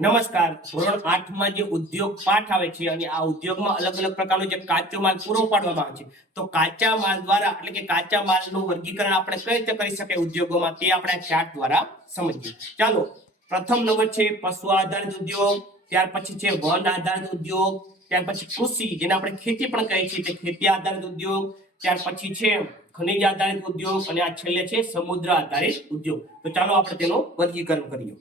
નમસ્કાર. ધોરણ 8 માં જે ઉદ્યોગ પાઠ આવે છે અને આ ઉદ્યોગમાં અલગ અલગ પ્રકારનો જે કાચો માલ પૂરો પાડવામાં આવે છે, તો કાચા માલ દ્વારા એટલે કે કાચા માલનું વર્ગીકરણ આપણે કઈ રીતે કરી શકાય ઉદ્યોગોમાં, તે આપણે આ ચાર્ટ દ્વારા સમજીએ. ચાલો, પ્રથમ નંબર છે પશુ આધારિત ઉદ્યોગ, ત્યાર પછી છે વન આધારિત ઉદ્યોગ, ત્યાર પછી કૃષિ જેને આપણે ખેતી પણ કહીએ છીએ તે ખેતી આધારિત ઉદ્યોગ, ત્યાર પછી છે ખનિજ આધારિત ઉદ્યોગ અને આ છેલ્લે છે સમુદ્ર આધારિત ઉદ્યોગ. તો ચાલો આપણે તેનું વર્ગીકરણ કરીએ.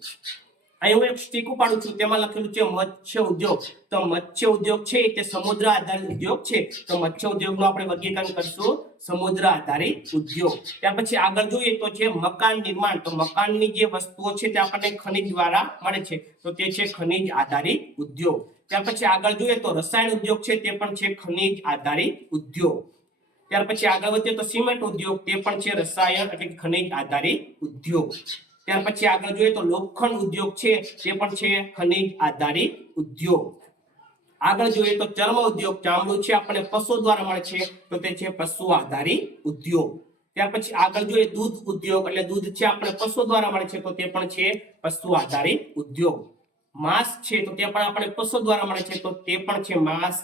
અહીં હું એક સ્ટીક ઉપાડું છું, તેમાં લખેલું છે મત્સ્ય ઉદ્યોગ. તો મત્સ્ય ઉદ્યોગ છે તે સમુદ્ર આધારિત ઉદ્યોગ છે. તો મત્સ્ય ઉદ્યોગનું આપણે વર્ગીકરણ કરીશું સમુદ્ર આધારિત ઉદ્યોગ. ત્યાર પછી આગળ જોઈએ તો છે મકાન નિર્માણ. તો મકાનની જે વસ્તુઓ છે તે આપણને ખનિજ દ્વારા મળે છે, તો તે છે ખનિજ આધારિત ઉદ્યોગ. ત્યાર પછી આગળ જોઈએ તો રસાયણ ઉદ્યોગ છે તે પણ છે ખનિજ આધારિત ઉદ્યોગ. ત્યાર પછી આગળ વધીએ તો સિમેન્ટ ઉદ્યોગ, તે પણ છે રસાયણ એટલે ખનિજ આધારિત ઉદ્યોગ. ત્યાર પછી આગળ જોઈએ તો લોખંડ ઉદ્યોગ છે તે પણ છે ખનિજ આધારિત ઉદ્યોગ. આગળ જોઈએ તો ચર્મ ઉદ્યોગ, ચામડું છે આપણને પશુ દ્વારા મળે છે, તો તે છે પશુ આધારિત ઉદ્યોગ. ત્યાર પછી આગળ જોઈએ દૂધ ઉદ્યોગ, એટલે દૂધ છે આપણે પશુ દ્વારા મળે છે, તો તે પણ છે પશુ આધારિત ઉદ્યોગ. માંસ છે તો તે પણ આપણે પશુ દ્વારા મળે છે, તો તે પણ છે માંસ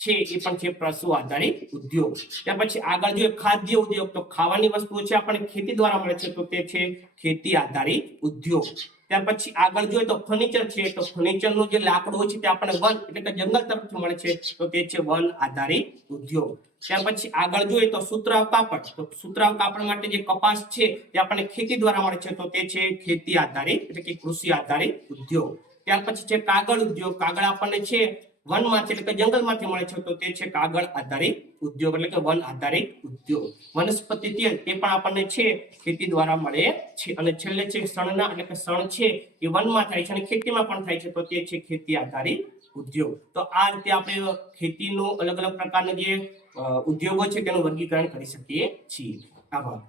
છે એ પણ છે પશુ આધારિત ઉદ્યોગ. ત્યાર પછી આગળ જોઈએ ખાદ્ય ઉદ્યોગ, તો ખાવાની વસ્તુઓ છે આપણને ખેતી દ્વારા મળે છે, તો તે છે ખેતી આધારિત ઉદ્યોગ. ત્યાર પછી આગળ જોઈએ તો ફર્નિચર છે, તો ફર્નિચરનું જે લાકડું હોય છે તે આપણને વન એટલે કે જંગલ તરફથી મળે છે, તો તે છે વન આધારિત ઉદ્યોગ. ત્યાર પછી આગળ જોઈએ તો સુતરાઉ કાપડ, તો સુતરાઉ કાપડ માટે જે કપાસ છે તે આપણને ખેતી દ્વારા મળે છે, તો તે છે ખેતી આધારિત એટલે કે કૃષિ આધારિત ઉદ્યોગ. ત્યાર પછી છે કાગળ ઉદ્યોગ, કાગળ આપણને છે વનમાંથી એટલે કે જંગલમાંથી મળે છે, તો તે છે કાગળ આધારિત ઉદ્યોગ એટલે કે વન આધારિત ઉદ્યોગ. વનસ્પતિ તેલ તે પણ આપણને છે ખેતી દ્વારા મળે છે. અને છેલ્લે છે શણના એટલે કે શણ છે એ વનમાં થાય છે અને ખેતીમાં પણ થાય છે, તો તે છે ખેતી આધારિત ઉદ્યોગ. તો આ રીતે આપણે ખેતીનું અલગ અલગ પ્રકારના જે ઉદ્યોગો છે તેનું વર્ગીકરણ કરી શકીએ છીએ. આભાર.